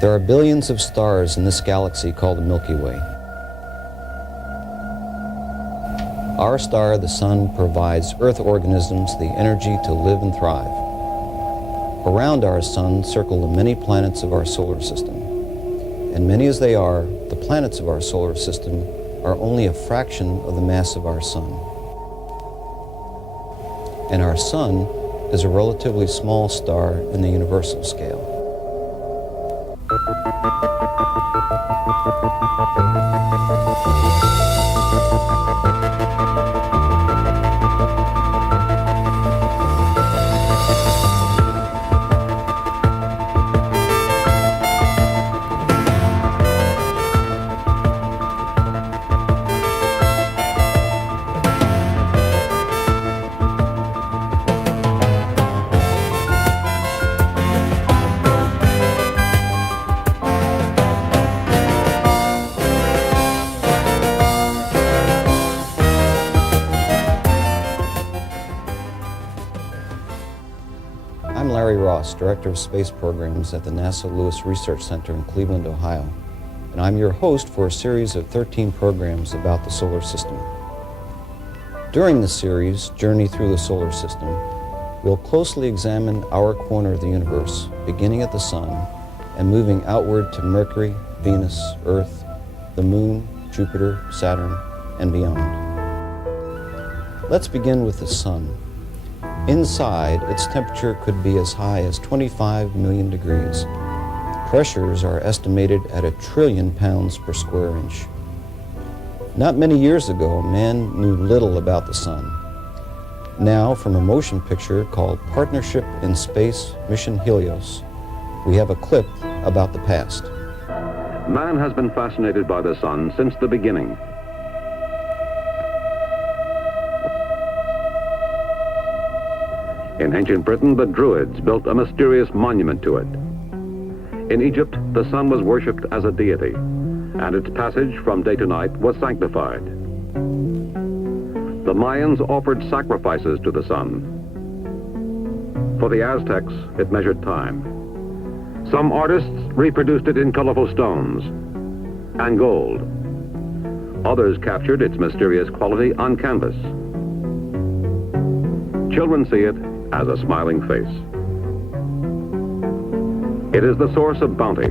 There are billions of stars in this galaxy called the Milky Way. Our star, the Sun, provides Earth organisms the energy to live and thrive. Around our Sun circle the many planets of our solar system. And many as they are, the planets of our solar system are only a fraction of the mass of our Sun. And our Sun is a relatively small star in the universal scale. I'm Larry Ross, Director of Space Programs at the NASA Lewis Research Center in Cleveland, Ohio, and I'm your host for a series of 13 programs about the solar system. During the series, Journey Through the Solar System, we'll closely examine our corner of the universe, beginning at the Sun and moving outward to Mercury, Venus, Earth, the Moon, Jupiter, Saturn, and beyond. Let's begin with the Sun. Inside, its temperature could be as high as 25 million degrees. Pressures are estimated at 1 trillion pounds per square inch. Not many years ago, man knew little about the Sun. Now, from a motion picture called Partnership in Space, Mission Helios, we have a clip about the past. Man has been fascinated by the Sun since the beginning. In ancient Britain, the Druids built a mysterious monument to it. In Egypt, the Sun was worshipped as a deity, and its passage from day to night was sanctified. The Mayans offered sacrifices to the Sun. For the Aztecs, it measured time. Some artists reproduced it in colorful stones and gold. Others captured its mysterious quality on canvas. Children see it as a smiling face. It is the source of bounty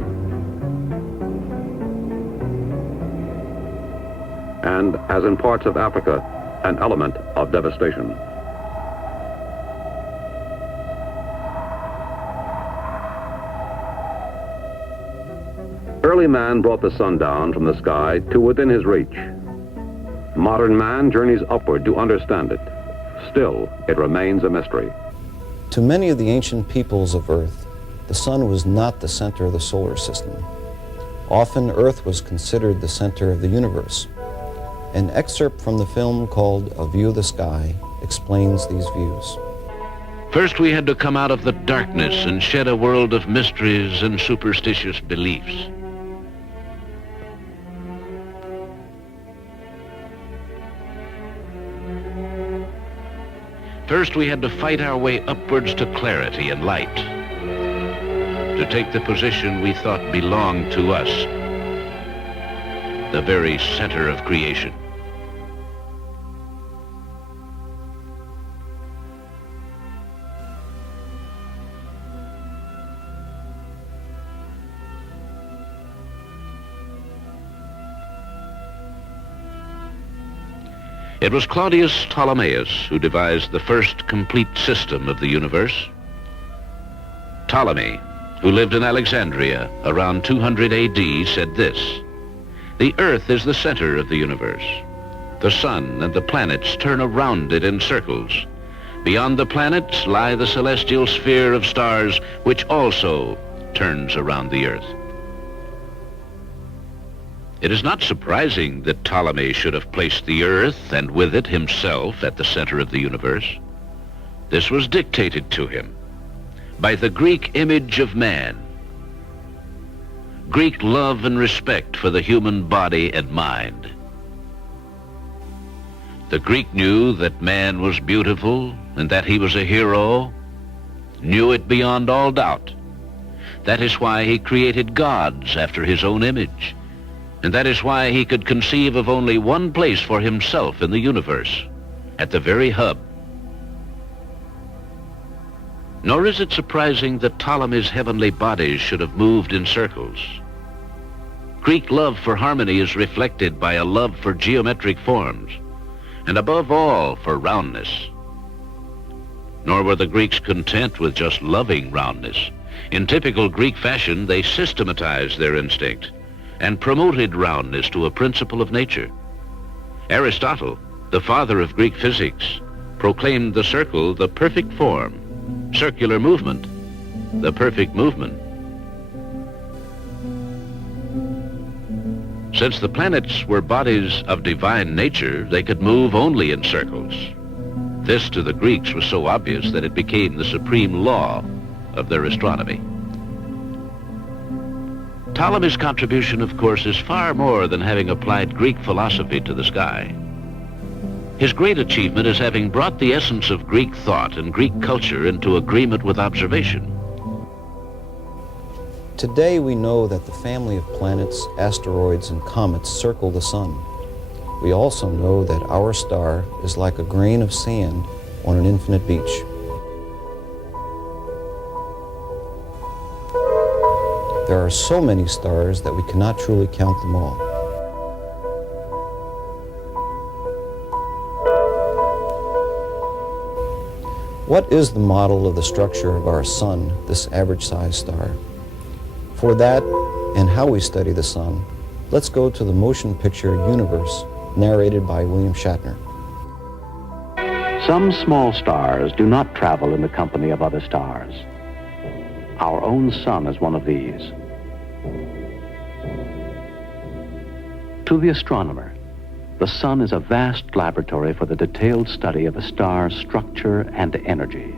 and, as in parts of Africa, an element of devastation. Early man brought the Sun down from the sky to within his reach. Modern man journeys upward to understand it. Still, it remains a mystery. To many of the ancient peoples of Earth, the Sun was not the center of the solar system. Often, Earth was considered the center of the universe. An excerpt from the film called A View of the Sky explains these views. First, we had to come out of the darkness and shed a world of mysteries and superstitious beliefs. First, we had to fight our way upwards to clarity and light, to take the position we thought belonged to us, the very center of creation. It was Claudius Ptolemaeus who devised the first complete system of the universe. Ptolemy, who lived in Alexandria around 200 AD, said this: "The Earth is the center of the universe. The Sun and the planets turn around it in circles. Beyond the planets lie the celestial sphere of stars, which also turns around the Earth." It is not surprising that Ptolemy should have placed the Earth, and with it himself, at the center of the universe. This was dictated to him by the Greek image of man, Greek love and respect for the human body and mind. The Greek knew that man was beautiful and that he was a hero, knew it beyond all doubt. That is why he created gods after his own image. And that is why he could conceive of only one place for himself in the universe, at the very hub. Nor is it surprising that Ptolemy's heavenly bodies should have moved in circles. Greek love for harmony is reflected by a love for geometric forms, and above all for roundness. Nor were the Greeks content with just loving roundness. In typical Greek fashion, they systematized their instinct and promoted roundness to a principle of nature. Aristotle, the father of Greek physics, proclaimed the circle the perfect form, circular movement the perfect movement. Since the planets were bodies of divine nature, they could move only in circles. This to the Greeks was so obvious that it became the supreme law of their astronomy. Ptolemy's contribution, of course, is far more than having applied Greek philosophy to the sky. His great achievement is having brought the essence of Greek thought and Greek culture into agreement with observation. Today we know that the family of planets, asteroids, and comets circle the sun. We also know that our star is like a grain of sand on an infinite beach. There are so many stars that we cannot truly count them all. What is the model of the structure of our sun, this average-sized star? For that and how we study the sun, let's go to the motion picture Universe, narrated by William Shatner. Some small stars do not travel in the company of other stars. Our own sun is one of these. To the astronomer, the sun is a vast laboratory for the detailed study of a star's structure and energy.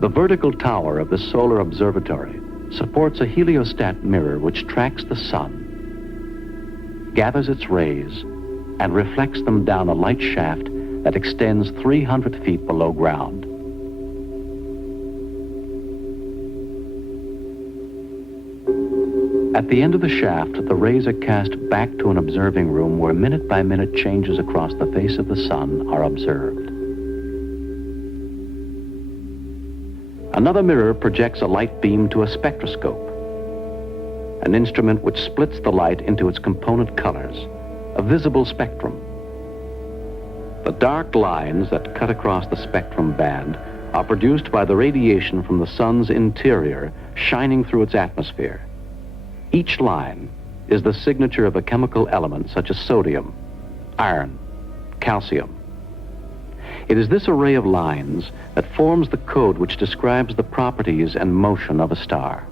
The vertical tower of the solar observatory supports a heliostat mirror which tracks the sun, gathers its rays, and reflects them down a light shaft that extends 300 feet below ground. At the end of the shaft, the rays are cast back to an observing room where minute-by-minute changes across the face of the sun are observed. Another mirror projects a light beam to a spectroscope, an instrument which splits the light into its component colors, a visible spectrum. The dark lines that cut across the spectrum band are produced by the radiation from the sun's interior shining through its atmosphere. Each line is the signature of a chemical element such as sodium, iron, calcium. It is this array of lines that forms the code which describes the properties and motion of a star.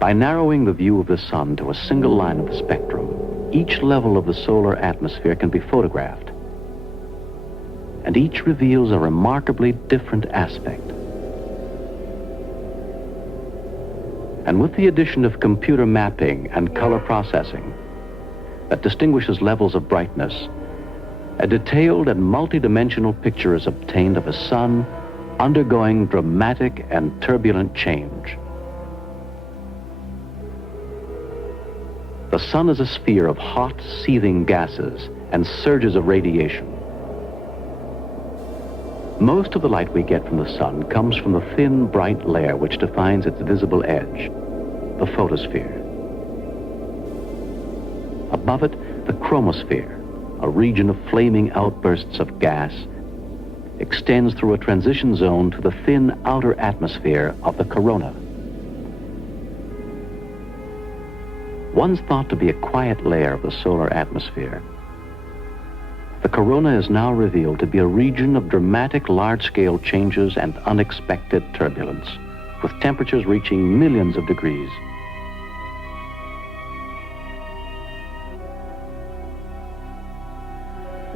By narrowing the view of the sun to a single line of the spectrum, each level of the solar atmosphere can be photographed, and each reveals a remarkably different aspect. And with the addition of computer mapping and color processing that distinguishes levels of brightness, a detailed and multi-dimensional picture is obtained of a sun undergoing dramatic and turbulent change. The sun is a sphere of hot, seething gases and surges of radiation. Most of the light we get from the sun comes from the thin, bright layer which defines its visible edge, the photosphere. Above it, the chromosphere, a region of flaming outbursts of gas, extends through a transition zone to the thin outer atmosphere of the corona. Once thought to be a quiet layer of the solar atmosphere, the corona is now revealed to be a region of dramatic large-scale changes and unexpected turbulence, with temperatures reaching millions of degrees.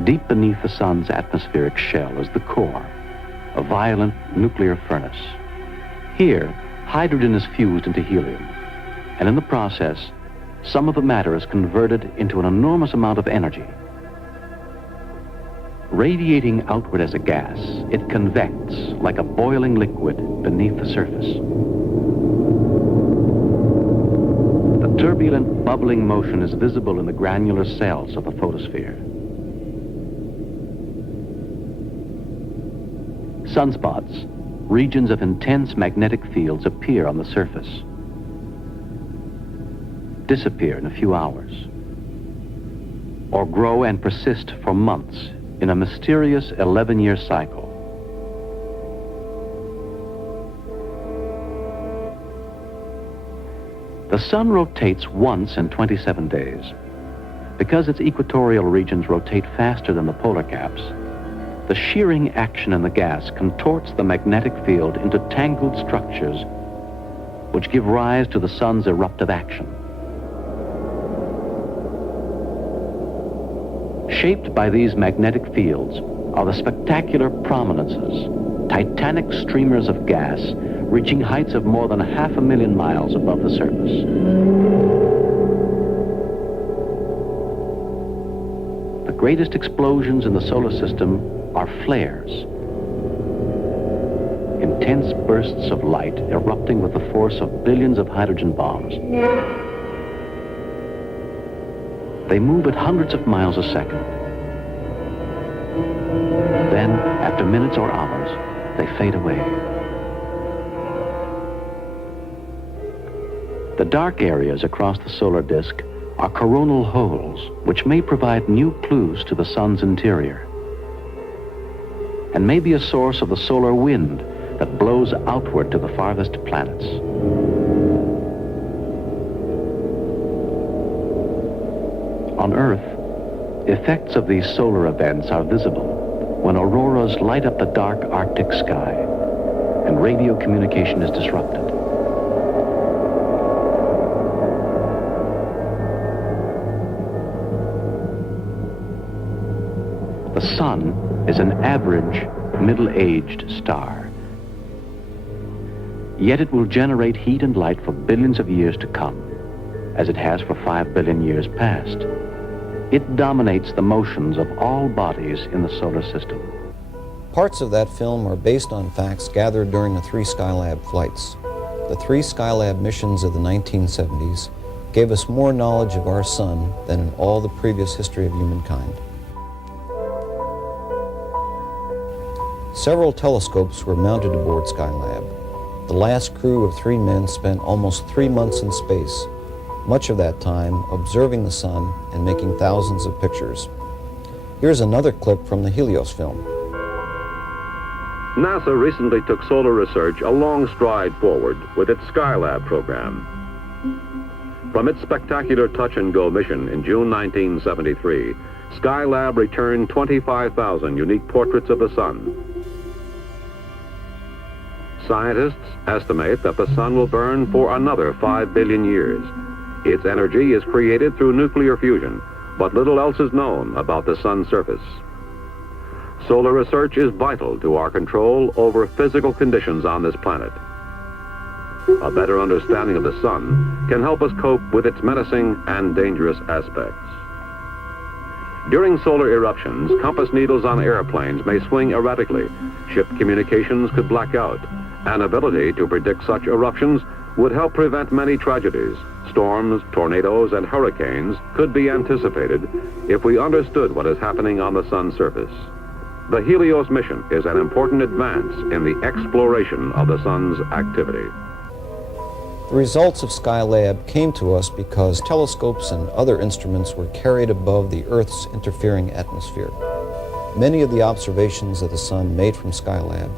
Deep beneath the sun's atmospheric shell is the core, a violent nuclear furnace. Here, hydrogen is fused into helium, and in the process, some of the matter is converted into an enormous amount of energy. radiating outward as a gas, it convects like a boiling liquid beneath the surface. The turbulent, bubbling motion is visible in the granular cells of the photosphere. Sunspots, regions of intense magnetic fields, appear on the surface, disappear in a few hours, or grow and persist for months in a mysterious 11-year cycle. The sun rotates once in 27 days. Because its equatorial regions rotate faster than the polar caps, the shearing action in the gas contorts the magnetic field into tangled structures which give rise to the sun's eruptive action. Shaped by these magnetic fields are the spectacular prominences, titanic streamers of gas reaching heights of more than 500,000 miles above the surface. The greatest explosions in the solar system are flares, intense bursts of light erupting with the force of billions of hydrogen bombs. They move at hundreds of miles a second. Then, after minutes or hours, they fade away. The dark areas across the solar disk are coronal holes, which may provide new clues to the sun's interior, and may be a source of the solar wind that blows outward to the farthest planets. On Earth, effects of these solar events are visible when auroras light up the dark Arctic sky and radio communication is disrupted. The sun is an average, middle-aged star. Yet it will generate heat and light for billions of years to come, as it has for 5 billion years past. It dominates the motions of all bodies in the solar system. Parts of that film are based on facts gathered during the 3 Skylab flights. The 3 Skylab missions of the 1970s gave us more knowledge of our sun than in all the previous history of humankind. Several telescopes were mounted aboard Skylab. The last crew of 3 men spent almost 3 months in space, much of that time observing the sun and making thousands of pictures. Here's another clip from the Helios film. NASA recently took solar research a long stride forward with its Skylab program. From its spectacular touch-and-go mission in June 1973, Skylab returned 25,000 unique portraits of the sun. Scientists estimate that the sun will burn for another 5 billion years. Its energy is created through nuclear fusion, but little else is known about the sun's surface. Solar research is vital to our control over physical conditions on this planet. A better understanding of the sun can help us cope with its menacing and dangerous aspects. During solar eruptions, compass needles on airplanes may swing erratically. Ship communications could black out. An ability to predict such eruptions would help prevent many tragedies. Storms, tornadoes, and hurricanes could be anticipated if we understood what is happening on the sun's surface. The Helios mission is an important advance in the exploration of the sun's activity. The results of Skylab came to us because telescopes and other instruments were carried above the Earth's interfering atmosphere. Many of the observations of the sun made from Skylab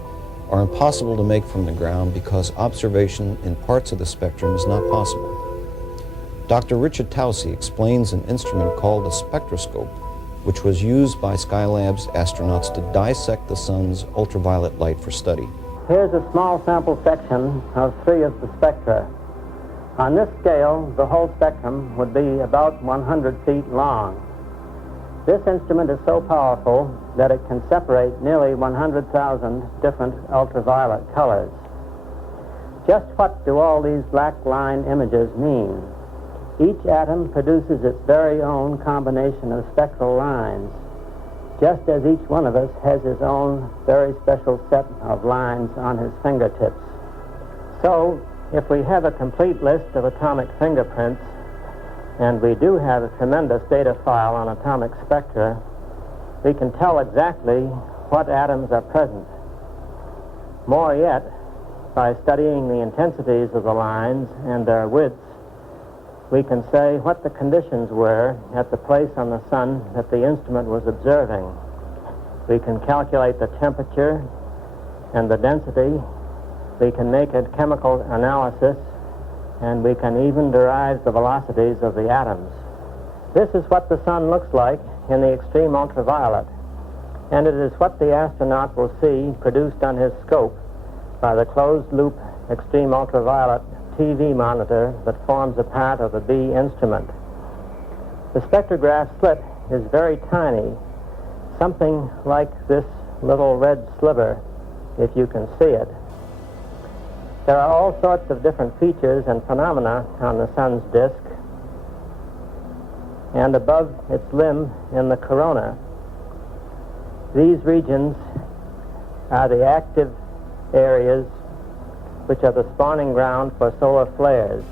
are impossible to make from the ground because observation in parts of the spectrum is not possible. Dr. Richard Tausey explains an instrument called a spectroscope, which was used by Skylab's astronauts to dissect the sun's ultraviolet light for study. Here's a small sample section of 3 of the spectra. On this scale, the whole spectrum would be about 100 feet long. This instrument is so powerful that it can separate nearly 100,000 different ultraviolet colors. Just what do all these black line images mean? Each atom produces its very own combination of spectral lines. just as each one of us has his own very special set of lines on his fingertips. So, if we have a complete list of atomic fingerprints, and we do have a tremendous data file on atomic spectra, we can tell exactly what atoms are present. More yet, by studying the intensities of the lines and their widths, we can say what the conditions were at the place on the sun that the instrument was observing. We can calculate the temperature and the density. We can make a chemical analysis, and we can even derive the velocities of the atoms. This is what the sun looks like in the extreme ultraviolet, and it is what the astronaut will see produced on his scope by the closed-loop extreme ultraviolet TV monitor that forms a part of the B instrument. The spectrograph slit is very tiny, something like this little red sliver, if you can see it. There are all sorts of different features and phenomena on the sun's disk, and above its limb in the corona. These regions are the active areas which are the spawning ground for solar flares.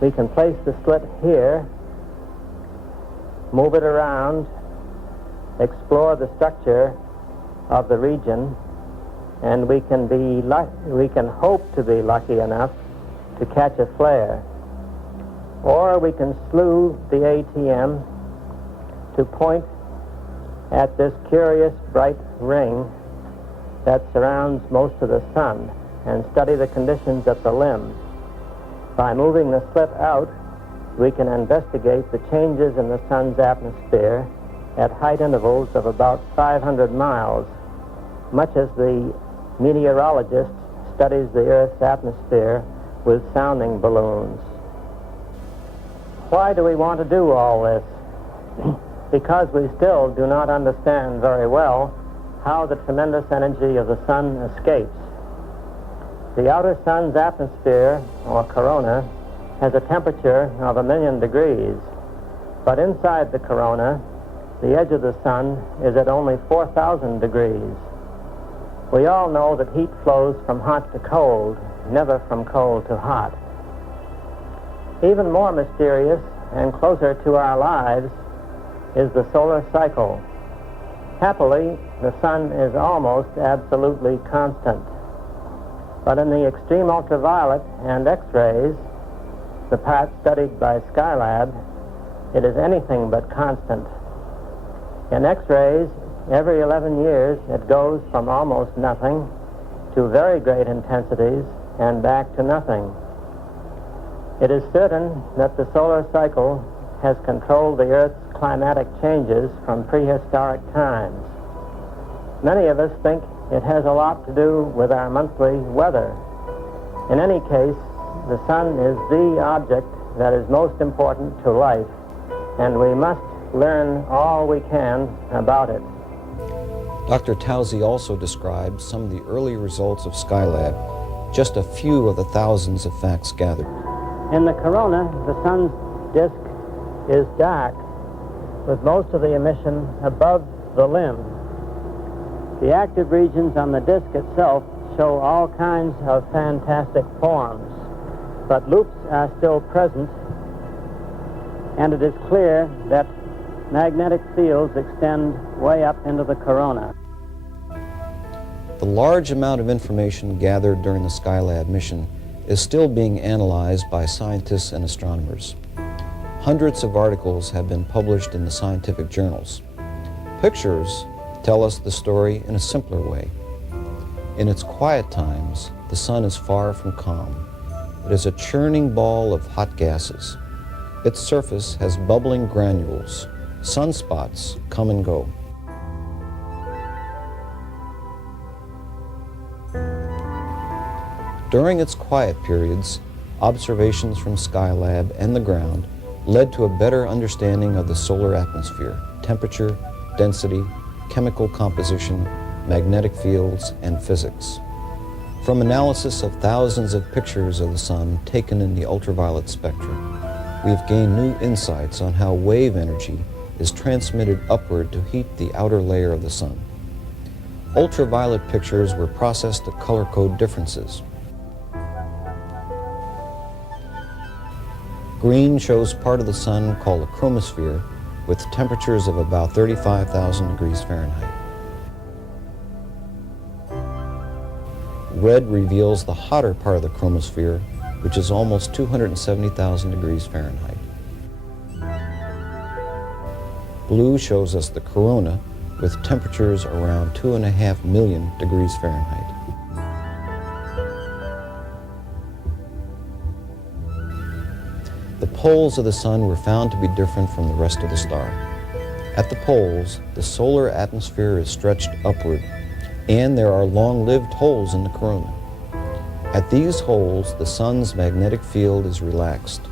We can place the slit here, move it around, explore the structure of the region, and we can hope to be lucky enough to catch a flare. Or we can slew the ATM to point at this curious bright ring that surrounds most of the sun and study the conditions at the limb. By moving the slit out, we can investigate the changes in the sun's atmosphere at height intervals of about 500 miles, much as the meteorologist studies the Earth's atmosphere with sounding balloons. Why do we want to do all this? Because we still do not understand very well how the tremendous energy of the sun escapes. The outer sun's atmosphere, or corona, has a temperature of 1,000,000 degrees, but inside the corona, the edge of the sun is at only 4,000 degrees. We all know that heat flows from hot to cold, never from cold to hot. Even more mysterious and closer to our lives is the solar cycle. Happily, the sun is almost absolutely constant. But in the extreme ultraviolet and X-rays, the part studied by Skylab, it is anything but constant. In X-rays, every 11 years, it goes from almost nothing to very great intensities and back to nothing. It is certain that the solar cycle has controlled the Earth's climatic changes from prehistoric times. Many of us think it has a lot to do with our monthly weather. In any case, the sun is the object that is most important to life, and we must learn all we can about it. Dr. Towsey also described some of the early results of Skylab, just a few of the thousands of facts gathered. In the corona, the sun's disk is dark, with most of the emission above the limb. The active regions on the disk itself show all kinds of fantastic forms, but loops are still present, and it is clear that magnetic fields extend way up into the corona. The large amount of information gathered during the Skylab mission is still being analyzed by scientists and astronomers. Hundreds of articles have been published in the scientific journals. Pictures tell us the story in a simpler way. In its quiet times, the sun is far from calm. It is a churning ball of hot gases. Its surface has bubbling granules. Sunspots come and go. During its quiet periods, observations from Skylab and the ground led to a better understanding of the solar atmosphere, temperature, density, chemical composition, magnetic fields, and physics. From analysis of thousands of pictures of the sun taken in the ultraviolet spectrum, we have gained new insights on how wave energy is transmitted upward to heat the outer layer of the sun. Ultraviolet pictures were processed to color code differences. Green shows part of the sun called a chromosphere with temperatures of about 35,000 degrees Fahrenheit. Red reveals the hotter part of the chromosphere, which is almost 270,000 degrees Fahrenheit. Blue shows us the corona with temperatures around 2.5 million degrees Fahrenheit. The poles of the sun were found to be different from the rest of the star. At the poles, the solar atmosphere is stretched upward, and there are long-lived holes in the corona. At these holes, the sun's magnetic field is relaxed,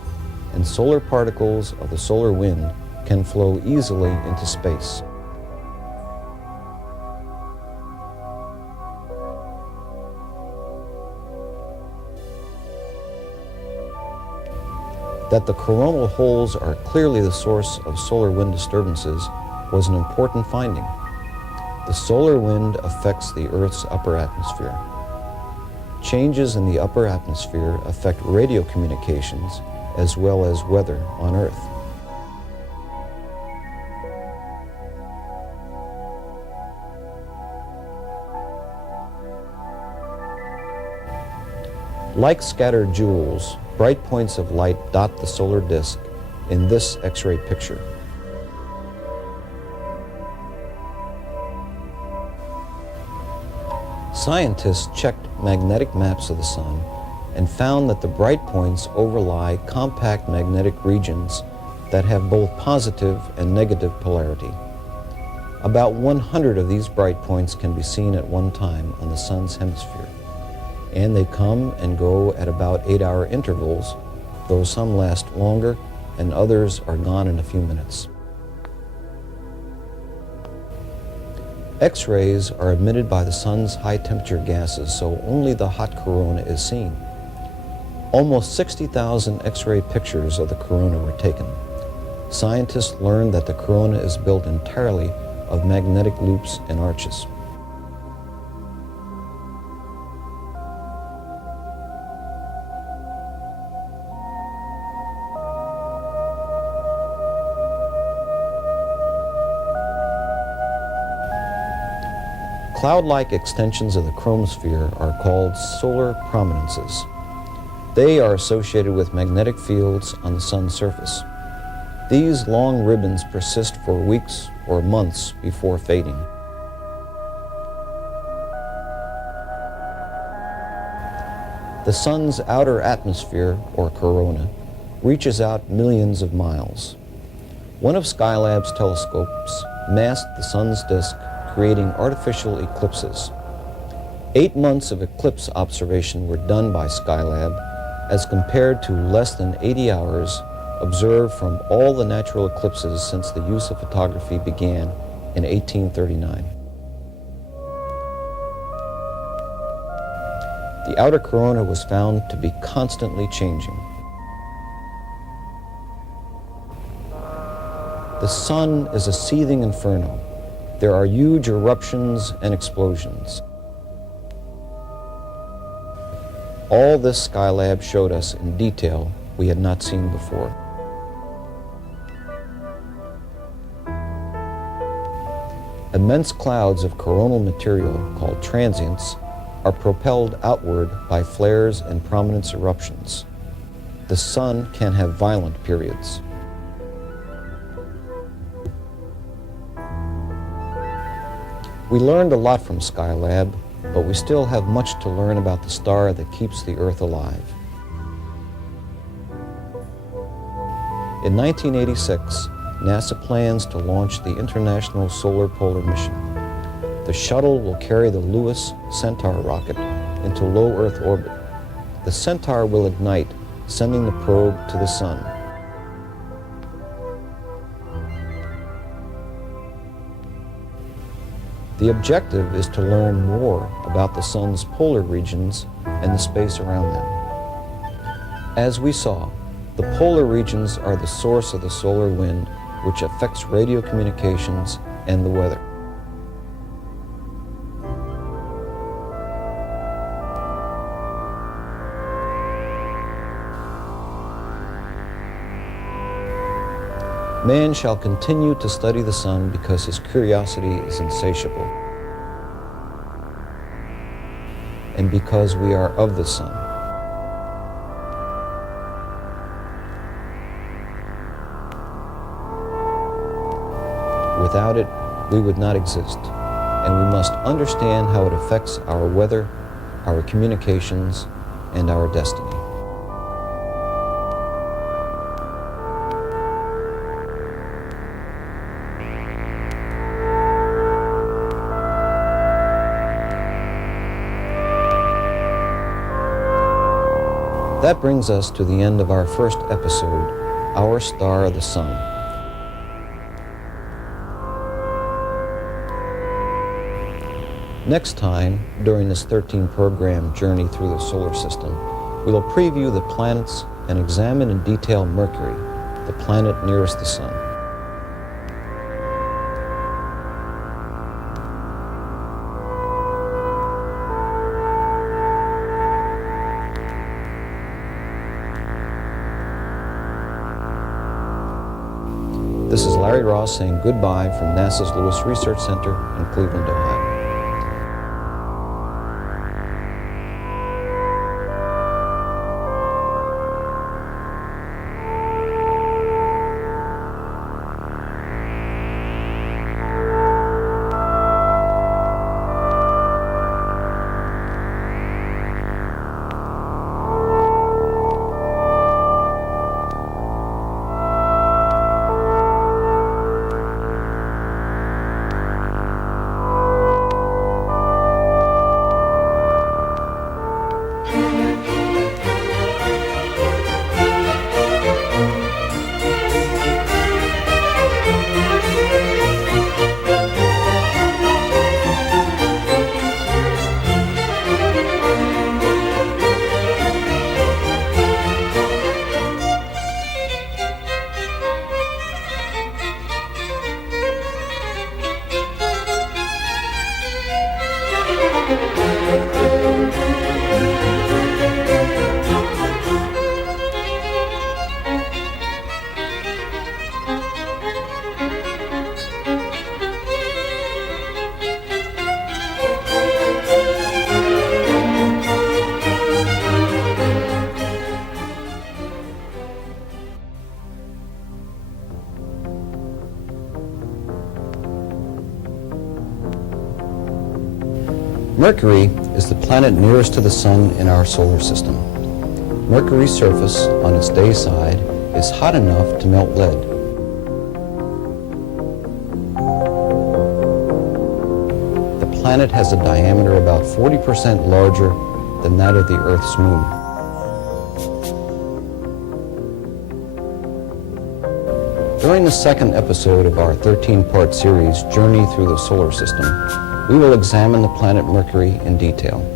and solar particles of the solar wind can flow easily into space. That the coronal holes are clearly the source of solar wind disturbances was an important finding. The solar wind affects the Earth's upper atmosphere. Changes in the upper atmosphere affect radio communications as well as weather on Earth. Like scattered jewels, bright points of light dot the solar disk in this X-ray picture. Scientists checked magnetic maps of the sun and found that the bright points overlie compact magnetic regions that have both positive and negative polarity. About 100 of these bright points can be seen at one time on the sun's hemisphere, and they come and go at about 8-hour intervals, though some last longer and others are gone in a few minutes. X-rays are emitted by the sun's high-temperature gases, so only the hot corona is seen. Almost 60,000 X-ray pictures of the corona were taken. Scientists learned that the corona is built entirely of magnetic loops and arches. Cloud-like extensions of the chromosphere are called solar prominences. They are associated with magnetic fields on the sun's surface. These long ribbons persist for weeks or months before fading. The sun's outer atmosphere, or corona, reaches out millions of miles. One of Skylab's telescopes masked the sun's disk, creating artificial eclipses. 8 months of eclipse observation were done by Skylab as compared to less than 80 hours observed from all the natural eclipses since the use of photography began in 1839. The outer corona was found to be constantly changing. The sun is a seething inferno. There are huge eruptions and explosions. All this Skylab showed us in detail we had not seen before. Immense clouds of coronal material called transients are propelled outward by flares and prominence eruptions. The sun can have violent periods. We learned a lot from Skylab, but we still have much to learn about the star that keeps the Earth alive. In 1986, NASA plans to launch the International Solar Polar Mission. The shuttle will carry the Lewis Centaur rocket into low Earth orbit. The Centaur will ignite, sending the probe to the sun. The objective is to learn more about the sun's polar regions and the space around them. As we saw, the polar regions are the source of the solar wind which affects radio communications and the weather. Man shall continue to study the sun because his curiosity is insatiable, and because we are of the sun. Without it, we would not exist, and we must understand how it affects our weather, our communications, and our destiny. That brings us to the end of our first episode, Our Star, the Sun. Next time, during this 13-program journey through the solar system, we will preview the planets and examine in detail Mercury, the planet nearest the Sun. This is Larry Ross saying goodbye from NASA's Lewis Research Center in Cleveland, Ohio. Mercury is the planet nearest to the Sun in our solar system. Mercury's surface on its day side is hot enough to melt lead. The planet has a diameter about 40% larger than that of the Earth's moon. During the second episode of our 13-part series, Journey Through the Solar System, we will examine the planet Mercury in detail.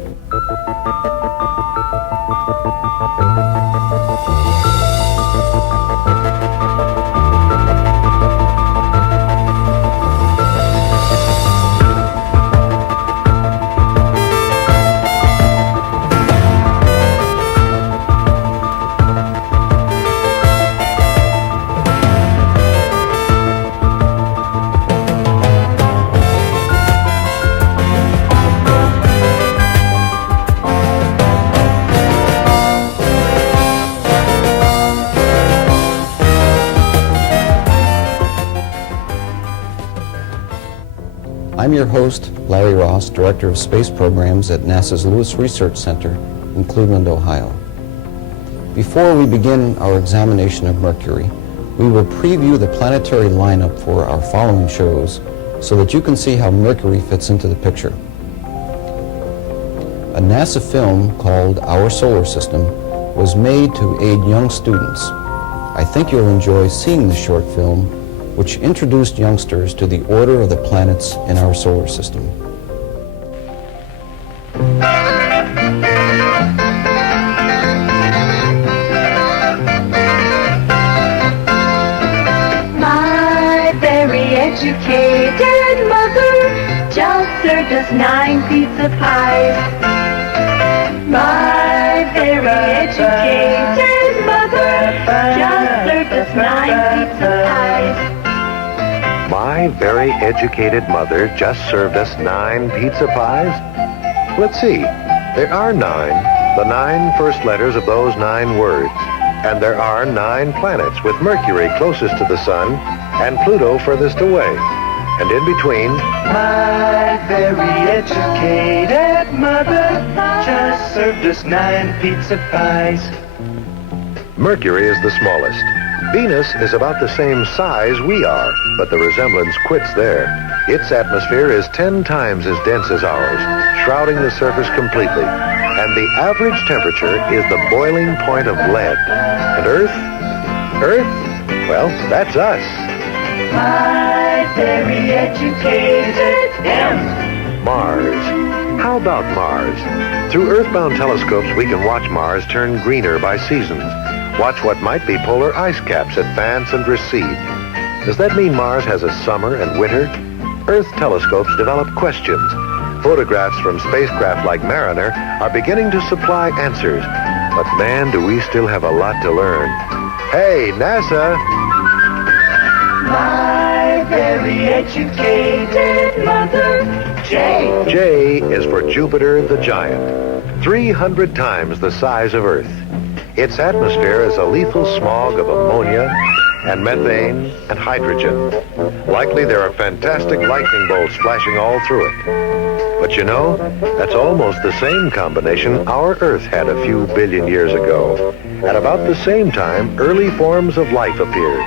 I'm your host, Larry Ross, Director of Space Programs at NASA's Lewis Research Center in Cleveland, Ohio. Before we begin our examination of Mercury, we will preview the planetary lineup for our following shows so that you can see how Mercury fits into the picture. A NASA film called Our Solar System was made to aid young students. I think you'll enjoy seeing the short film, which introduced youngsters to the order of the planets in our solar system. My educated mother just served us 9 pizza pies. My very educated mother just served us 9 pizza pies. My very educated mother just served us 9 pizza pies? Let's see. There are 9, the 9 first letters of those 9 words. And there are 9 planets, with Mercury closest to the Sun and Pluto furthest away. And in between, my very educated mother just served us 9 pizza pies. Mercury is the smallest. Venus is about the same size we are, but the resemblance quits there. Its atmosphere is 10 times as dense as ours, shrouding the surface completely. And the average temperature is the boiling point of lead. And Earth? Well, that's us. My very educated Mars. How about Mars? Through Earthbound telescopes, we can watch Mars turn greener by seasons. Watch what might be polar ice caps advance and recede. Does that mean Mars has a summer and winter? Earth telescopes develop questions. Photographs from spacecraft like Mariner are beginning to supply answers. But man, do we still have a lot to learn. Hey, NASA! My very educated mother, J. J is for Jupiter the Giant, 300 times the size of Earth. Its atmosphere is a lethal smog of ammonia and methane and hydrogen. Likely there are fantastic lightning bolts flashing all through it. But you know, that's almost the same combination our Earth had a few billion years ago. At about the same time, early forms of life appeared.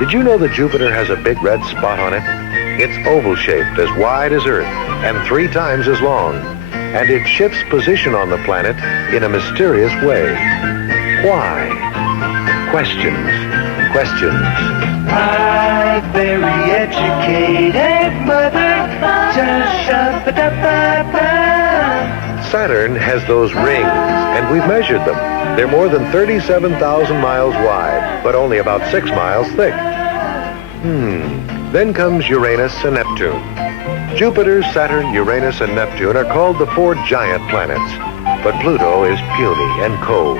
Did you know that Jupiter has a big red spot on it? It's oval-shaped, as wide as Earth, and 3 times as long. And it shifts position on the planet in a mysterious way. Why? Questions. My very educated mother just Saturn has those rings, and we've measured them. They're more than 37,000 miles wide, but only about 6 miles thick. Then comes Uranus and Neptune. Jupiter, Saturn, Uranus, and Neptune are called the 4 giant planets, but Pluto is puny and cold.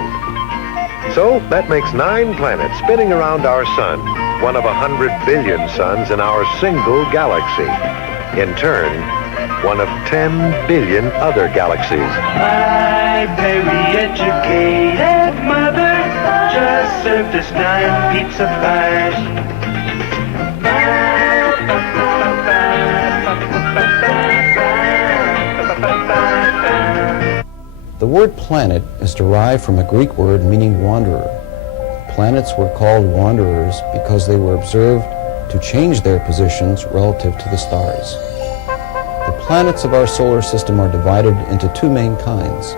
So that makes 9 planets spinning around our sun, one of 100 billion suns in our single galaxy. In turn, one of 10 billion other galaxies. My very educated mother just served us 9 pizza pies. The word planet is derived from a Greek word meaning wanderer. Planets were called wanderers because they were observed to change their positions relative to the stars. The planets of our solar system are divided into 2 main kinds.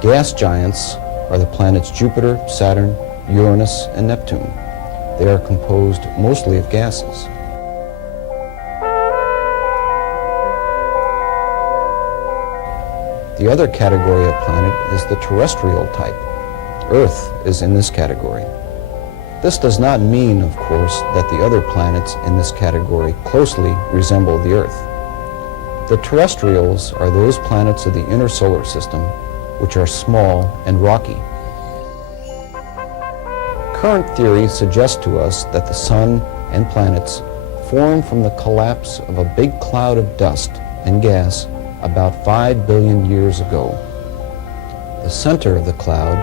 Gas giants are the planets Jupiter, Saturn, Uranus, and Neptune. They are composed mostly of gases. The other category of planet is the terrestrial type. Earth is in this category. This does not mean, of course, that the other planets in this category closely resemble the Earth. The terrestrials are those planets of the inner solar system which are small and rocky. Current theory suggests to us that the Sun and planets formed from the collapse of a big cloud of dust and gas about 5 billion years ago. The center of the cloud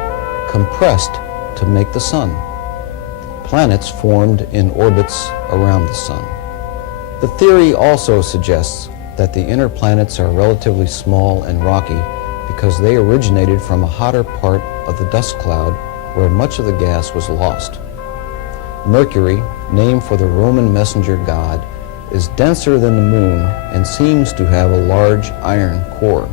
compressed to make the Sun. Planets formed in orbits around the Sun. The theory also suggests that the inner planets are relatively small and rocky because they originated from a hotter part of the dust cloud where much of the gas was lost. Mercury, named for the Roman messenger god, is denser than the moon and seems to have a large iron core.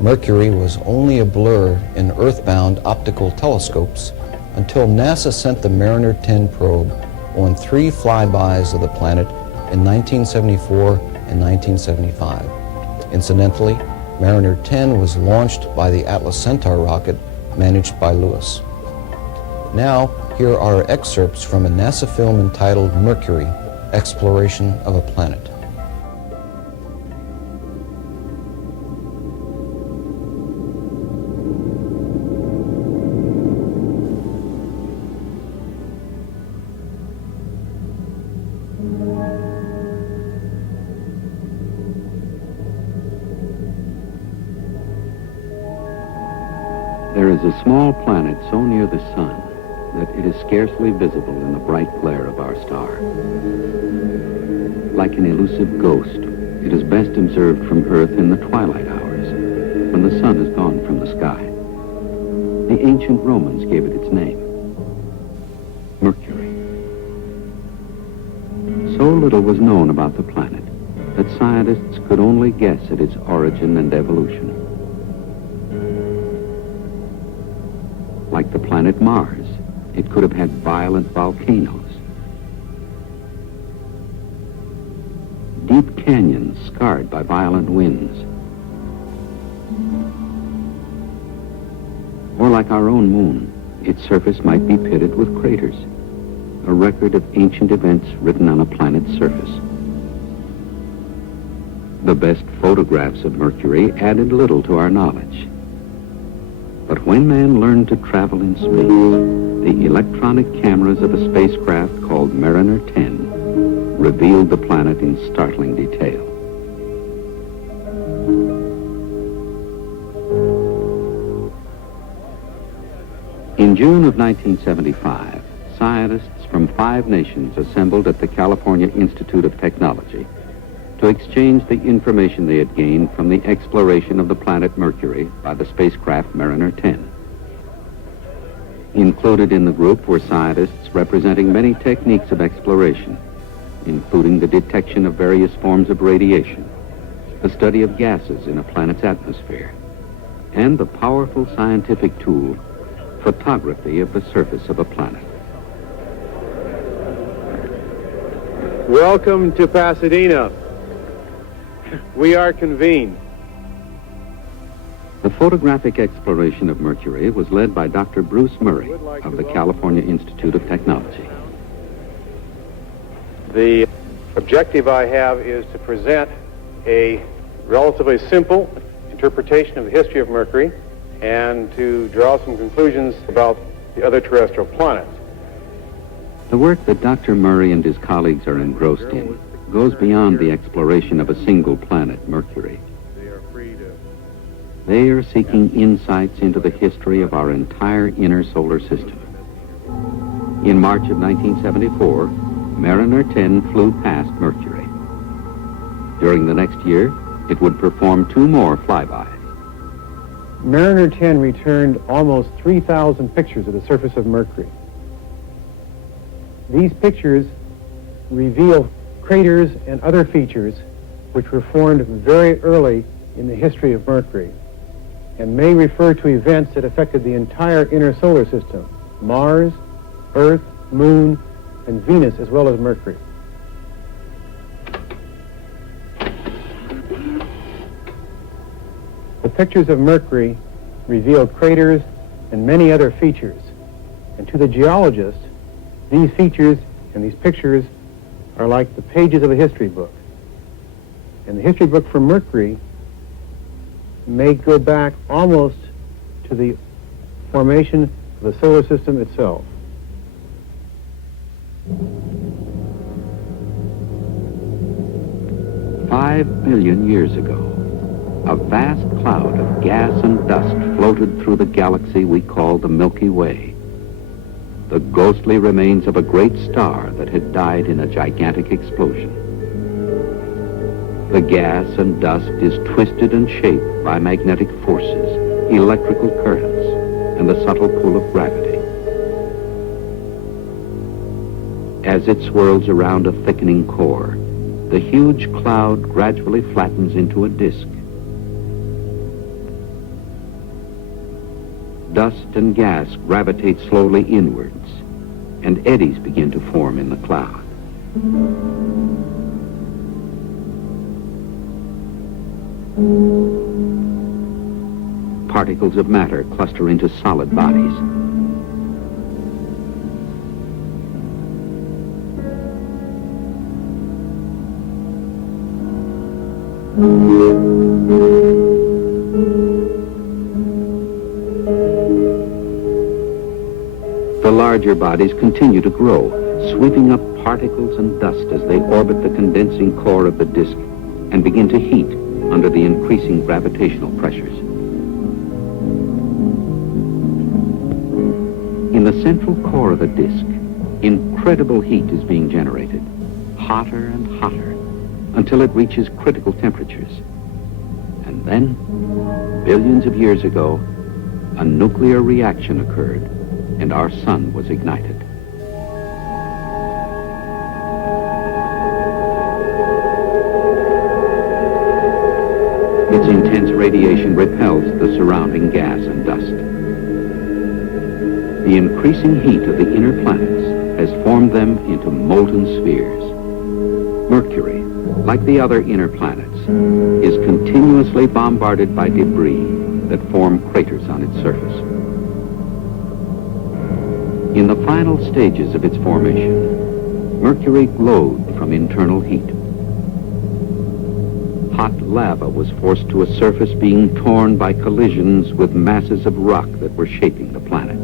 Mercury was only a blur in Earthbound optical telescopes until NASA sent the Mariner 10 probe on 3 flybys of the planet in 1974 and 1975. Incidentally, Mariner 10 was launched by the Atlas Centaur rocket managed by Lewis. Now, here are excerpts from a NASA film entitled Mercury, exploration of a planet. There is a small planet so near the sun that it is scarcely visible in the bright glare of our star. Like an elusive ghost, it is best observed from Earth in the twilight hours, when the sun is gone from the sky. The ancient Romans gave it its name, Mercury. So little was known about the planet that scientists could only guess at its origin and evolution. Like the planet Mars, it could have had violent volcanoes, deep canyons scarred by violent winds, or like our own moon, its surface might be pitted with craters, a record of ancient events written on a planet's surface. The best photographs of Mercury added little to our knowledge. But when man learned to travel in space, the electronic cameras of a spacecraft called Mariner 10 revealed the planet in startling detail. In June of 1975, scientists from 5 nations assembled at the California Institute of Technology to exchange the information they had gained from the exploration of the planet Mercury by the spacecraft Mariner 10. Included in the group were scientists representing many techniques of exploration, including the detection of various forms of radiation, the study of gases in a planet's atmosphere, and the powerful scientific tool, photography of the surface of a planet. Welcome to Pasadena. We are convened. The photographic exploration of Mercury was led by Dr. Bruce Murray of the California Institute of Technology. The objective I have is to present a relatively simple interpretation of the history of Mercury and to draw some conclusions about the other terrestrial planets. The work that Dr. Murray and his colleagues are engrossed in goes beyond the exploration of a single planet, Mercury. They are seeking insights into the history of our entire inner solar system. In March of 1974, Mariner 10 flew past Mercury. During the next year, it would perform 2 more flybys. Mariner 10 returned almost 3,000 pictures of the surface of Mercury. These pictures reveal craters and other features which were formed very early in the history of Mercury and may refer to events that affected the entire inner solar system, Mars, Earth, Moon, and Venus, as well as Mercury. The pictures of Mercury revealed craters and many other features, and to the geologist, these features and these pictures are like the pages of a history book. And the history book for Mercury may go back almost to the formation of the solar system itself. $5 billion years ago, a vast cloud of gas and dust floated through the galaxy we call the Milky Way, the ghostly remains of a great star that had died in a gigantic explosion. The gas and dust is twisted and shaped by magnetic forces, electrical currents, and the subtle pull of gravity. As it swirls around a thickening core, the huge cloud gradually flattens into a disk. Dust and gas gravitate slowly inwards, and eddies begin to form in the cloud. Particles of matter cluster into solid bodies. The larger bodies continue to grow, sweeping up particles and dust as they orbit the condensing core of the disk and begin to heat under the increasing gravitational pressures. In the central core of the disk, incredible heat is being generated, hotter and hotter, until it reaches critical temperatures. And then, billions of years ago, a nuclear reaction occurred, and our sun was ignited. Its intense radiation repels the surrounding gas and dust. The increasing heat of the inner planets has formed them into molten spheres. Mercury, like the other inner planets, is continuously bombarded by debris that form craters on its surface. In the final stages of its formation, Mercury glowed from internal heat. Hot lava was forced to a surface being torn by collisions with masses of rock that were shaping the planet.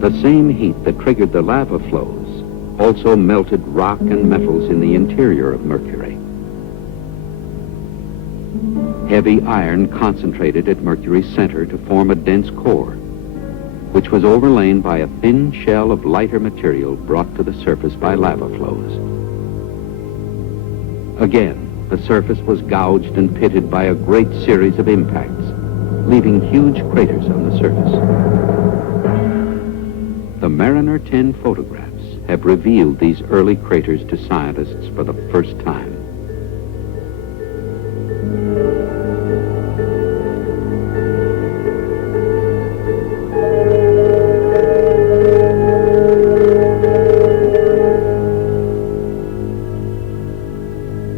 The same heat that triggered the lava flows also melted rock and metals in the interior of Mercury. Heavy iron concentrated at Mercury's center to form a dense core, which was overlain by a thin shell of lighter material brought to the surface by lava flows. Again, the surface was gouged and pitted by a great series of impacts, leaving huge craters on the surface. The Mariner 10 photographs have revealed these early craters to scientists for the first time.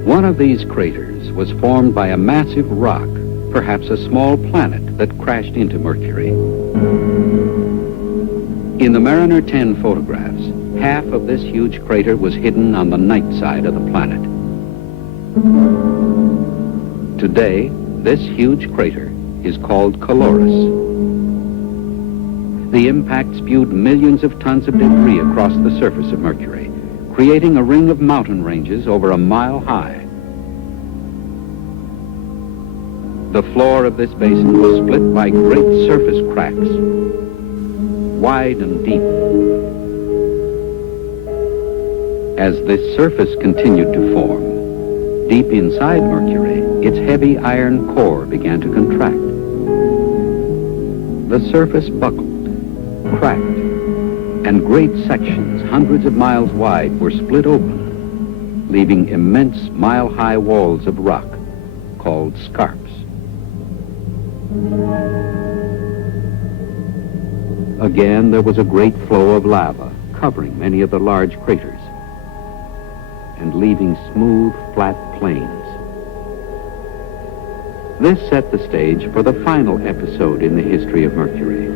One of these craters was formed by a massive rock, perhaps a small planet that crashed into Mercury. In the Mariner 10 photographs, half of this huge crater was hidden on the night side of the planet. Today, this huge crater is called Caloris. The impact spewed millions of tons of debris across the surface of Mercury, creating a ring of mountain ranges over a mile high. The floor of this basin was split by great surface cracks, wide and deep. As this surface continued to form, deep inside Mercury, its heavy iron core began to contract. The surface buckled, cracked, and great sections, hundreds of miles wide, were split open, leaving immense mile-high walls of rock called scarps. Again, there was a great flow of lava covering many of the large craters and leaving smooth, flat plains. This set the stage for the final episode in the history of Mercury,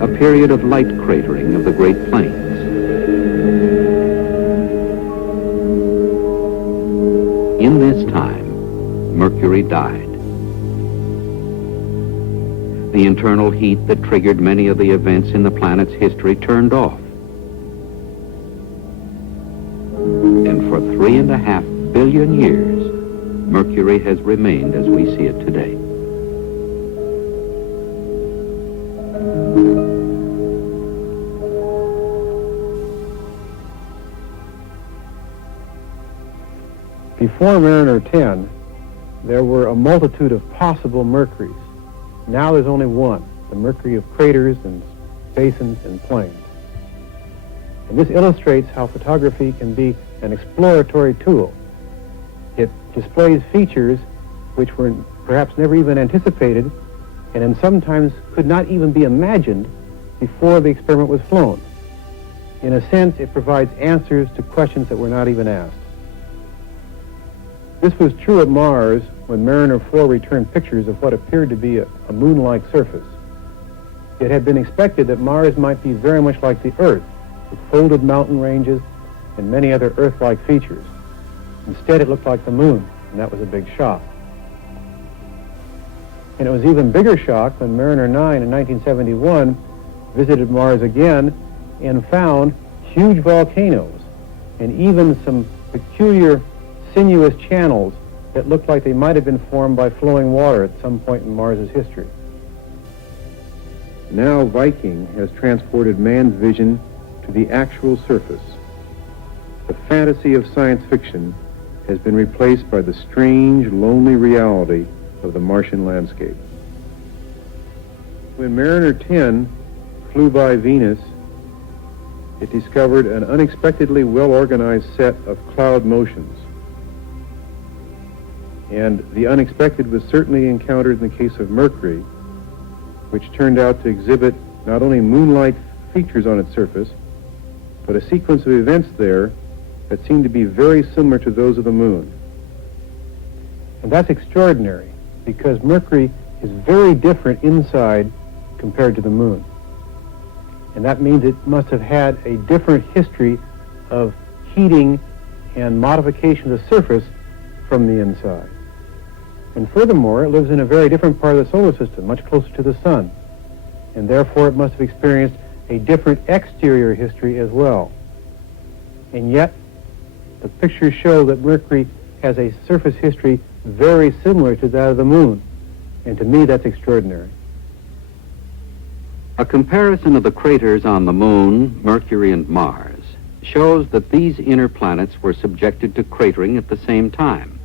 a period of light cratering of the Great Plains. In this time, Mercury died. The internal heat that triggered many of the events in the planet's history turned off. And for 3.5 billion years, Mercury has remained as we see it today. Before Mariner 10, there were a multitude of possible Mercuries. Now there's only one, the Mercury of craters and basins and plains. And this illustrates how photography can be an exploratory tool. It displays features which were perhaps never even anticipated and then sometimes could not even be imagined before the experiment was flown. In a sense, it provides answers to questions that were not even asked. This was true at Mars when Mariner 4 returned pictures of what appeared to be a moon-like surface. It had been expected that Mars might be very much like the Earth, with folded mountain ranges and many other Earth-like features. Instead, it looked like the moon, and that was a big shock. And it was an even bigger shock when Mariner 9 in 1971 visited Mars again and found huge volcanoes and even some peculiar sinuous channels that looked like they might have been formed by flowing water at some point in Mars's history. Now Viking has transported man's vision to the actual surface. The fantasy of science fiction has been replaced by the strange, lonely reality of the Martian landscape. When Mariner 10 flew by Venus, it discovered an unexpectedly well-organized set of cloud motions. And the unexpected was certainly encountered in the case of Mercury, which turned out to exhibit not only moon-like features on its surface, but a sequence of events there that seemed to be very similar to those of the moon. And that's extraordinary, because Mercury is very different inside compared to the moon. And that means it must have had a different history of heating and modification of the surface from the inside. And furthermore, it lives in a very different part of the solar system, much closer to the sun. And therefore, it must have experienced a different exterior history as well. And yet, the pictures show that Mercury has a surface history very similar to that of the moon. And to me, that's extraordinary. A comparison of the craters on the Moon, Mercury, and Mars shows that these inner planets were subjected to cratering at the same time.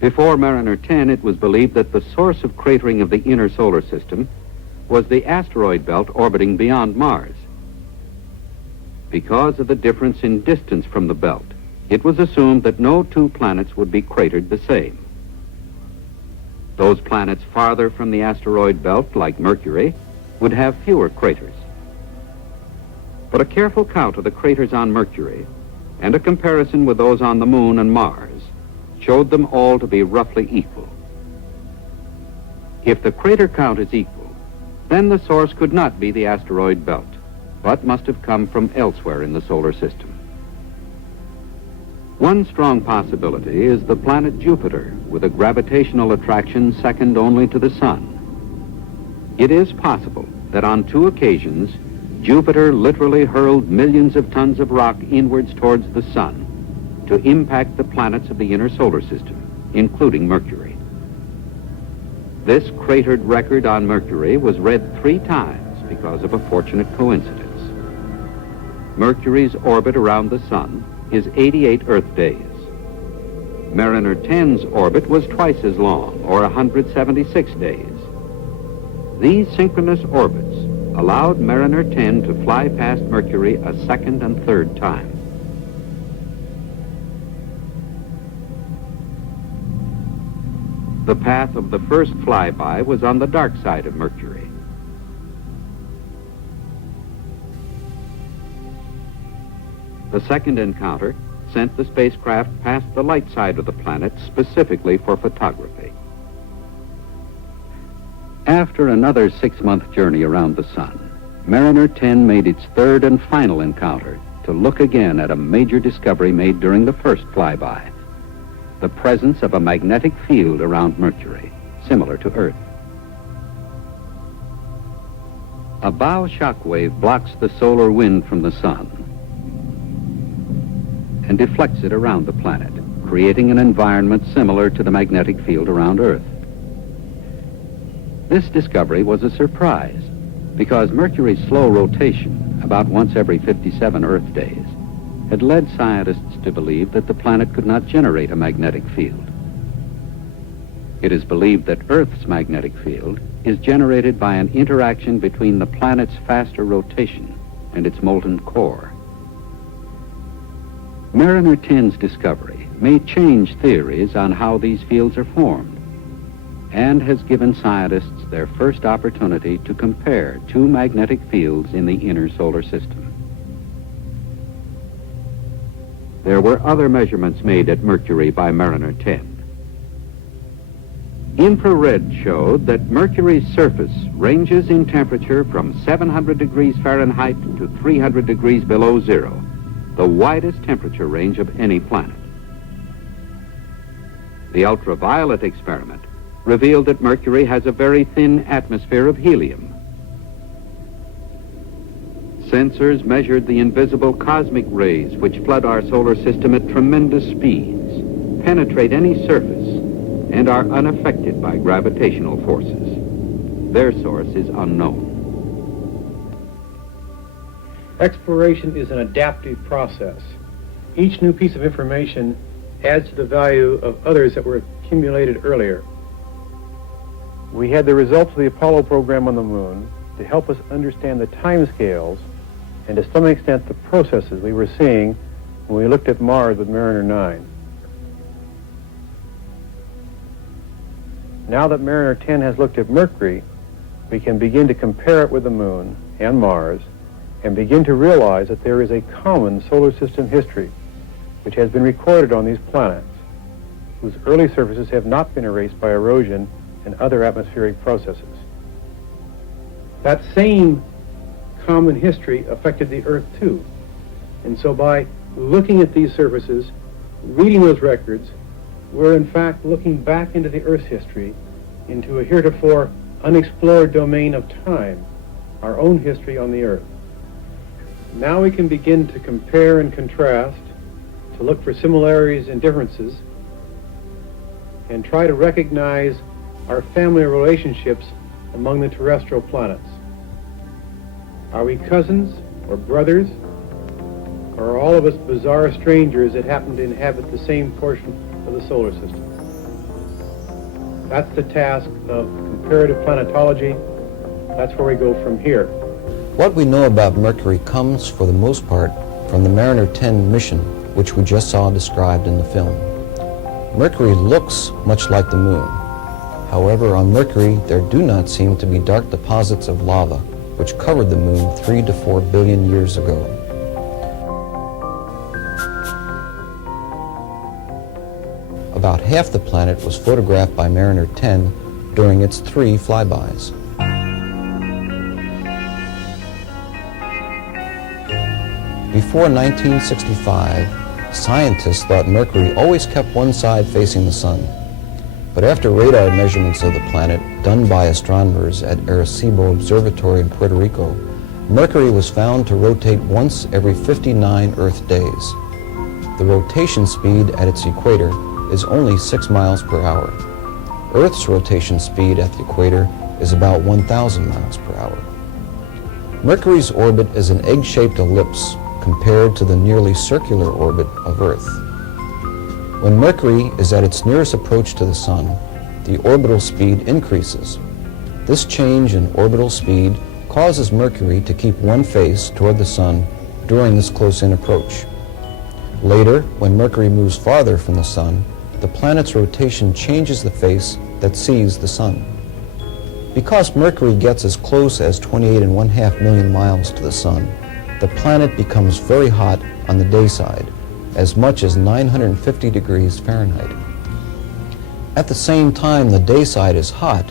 Before Mariner 10, it was believed that the source of cratering of the inner solar system was the asteroid belt orbiting beyond Mars. Because of the difference in distance from the belt, it was assumed that no two planets would be cratered the same. Those planets farther from the asteroid belt, like Mercury, would have fewer craters. But a careful count of the craters on Mercury and a comparison with those on the Moon and Mars showed them all to be roughly equal. If the crater count is equal, then the source could not be the asteroid belt, but must have come from elsewhere in the solar system. One strong possibility is the planet Jupiter, with a gravitational attraction second only to the Sun. It is possible that on 2 occasions, Jupiter literally hurled millions of tons of rock inwards towards the Sun to impact the planets of the inner solar system, including Mercury. This cratered record on Mercury was read 3 times because of a fortunate coincidence. Mercury's orbit around the Sun is 88 Earth days. Mariner 10's orbit was twice as long, or 176 days. These synchronous orbits allowed Mariner 10 to fly past Mercury a second and third time. The path of the first flyby was on the dark side of Mercury. The second encounter sent the spacecraft past the light side of the planet specifically for photography. After another 6-month journey around the Sun, Mariner 10 made its third and final encounter to look again at a major discovery made during the first flyby: the presence of a magnetic field around Mercury, similar to Earth. A bow shock wave blocks the solar wind from the Sun and deflects it around the planet, creating an environment similar to the magnetic field around Earth. This discovery was a surprise because Mercury's slow rotation, about once every 57 Earth days, had led scientists to believe that the planet could not generate a magnetic field. It is believed that Earth's magnetic field is generated by an interaction between the planet's faster rotation and its molten core. Mariner 10's discovery may change theories on how these fields are formed and has given scientists their first opportunity to compare 2 magnetic fields in the inner solar system. There were other measurements made at Mercury by Mariner 10. Infrared showed that Mercury's surface ranges in temperature from 700 degrees Fahrenheit to 300 degrees below zero, the widest temperature range of any planet. The ultraviolet experiment revealed that Mercury has a very thin atmosphere of helium. Sensors measured the invisible cosmic rays which flood our solar system at tremendous speeds, penetrate any surface, and are unaffected by gravitational forces. Their source is unknown. Exploration is an adaptive process. Each new piece of information adds to the value of others that were accumulated earlier. We had the results of the Apollo program on the moon to help us understand the timescales and to some extent the processes we were seeing when we looked at Mars with Mariner 9. Now that Mariner 10 has looked at Mercury, we can begin to compare it with the moon and Mars and begin to realize that there is a common solar system history which has been recorded on these planets, whose early surfaces have not been erased by erosion and other atmospheric processes. That same common history affected the Earth too. And so by looking at these surfaces, reading those records, we're in fact looking back into the Earth's history, into a heretofore unexplored domain of time, our own history on the Earth. Now we can begin to compare and contrast, to look for similarities and differences, and try to recognize our family relationships among the terrestrial planets. Are we cousins or brothers, or are all of us bizarre strangers that happen to inhabit the same portion of the solar system? That's the task of comparative planetology. That's where we go from here. What we know about Mercury comes, for the most part, from the Mariner 10 mission, which we just saw described in the film. Mercury looks much like the moon. However, on Mercury, there do not seem to be dark deposits of lava, which covered the moon 3 to 4 billion years ago. About half the planet was photographed by Mariner 10 during its 3 flybys. Before 1965, scientists thought Mercury always kept one side facing the sun. But after radar measurements of the planet done by astronomers at Arecibo Observatory in Puerto Rico, Mercury was found to rotate once every 59 Earth days. The rotation speed at its equator is only 6 miles per hour. Earth's rotation speed at the equator is about 1,000 miles per hour. Mercury's orbit is an egg-shaped ellipse compared to the nearly circular orbit of Earth. When Mercury is at its nearest approach to the Sun, the orbital speed increases. This change in orbital speed causes Mercury to keep one face toward the Sun during this close-in approach. Later, when Mercury moves farther from the Sun, the planet's rotation changes the face that sees the Sun. Because Mercury gets as close as 28.5 million miles to the Sun, the planet becomes very hot on the day side, as much as 950 degrees Fahrenheit. At the same time the day side is hot,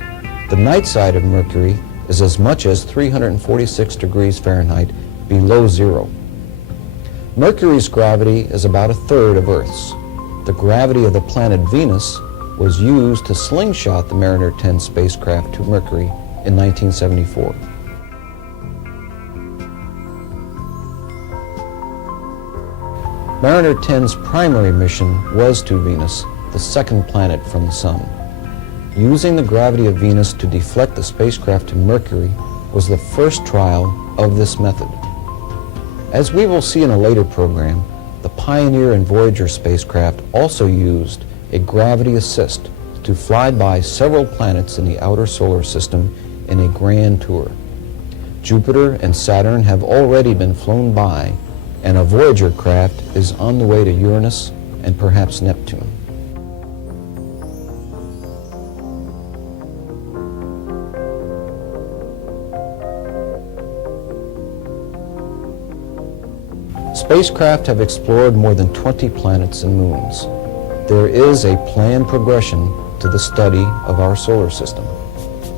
the night side of Mercury is as much as 346 degrees Fahrenheit below zero. Mercury's gravity is about 1/3 of Earth's. The gravity of the planet Venus was used to slingshot the Mariner 10 spacecraft to Mercury in 1974. Mariner 10's primary mission was to Venus, the second planet from the Sun. Using the gravity of Venus to deflect the spacecraft to Mercury was the first trial of this method. As we will see in a later program, the Pioneer and Voyager spacecraft also used a gravity assist to fly by several planets in the outer solar system in a grand tour. Jupiter and Saturn have already been flown by, and a Voyager craft is on the way to Uranus and perhaps Neptune. Spacecraft have explored more than 20 planets and moons. There is a planned progression to the study of our solar system.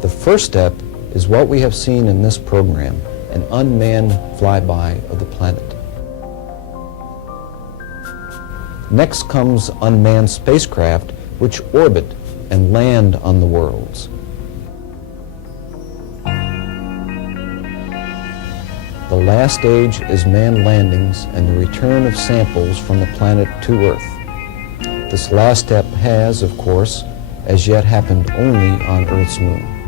The first step is what we have seen in this program, an unmanned flyby of the planet. Next comes unmanned spacecraft which orbit and land on the worlds. The last stage is manned landings and the return of samples from the planet to Earth. This last step has, of course, as yet happened only on Earth's moon.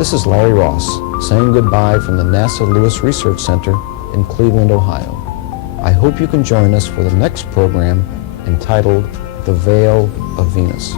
This is Larry Ross, saying goodbye from the NASA Lewis Research Center in Cleveland, Ohio. I hope you can join us for the next program entitled The Veil of Venus.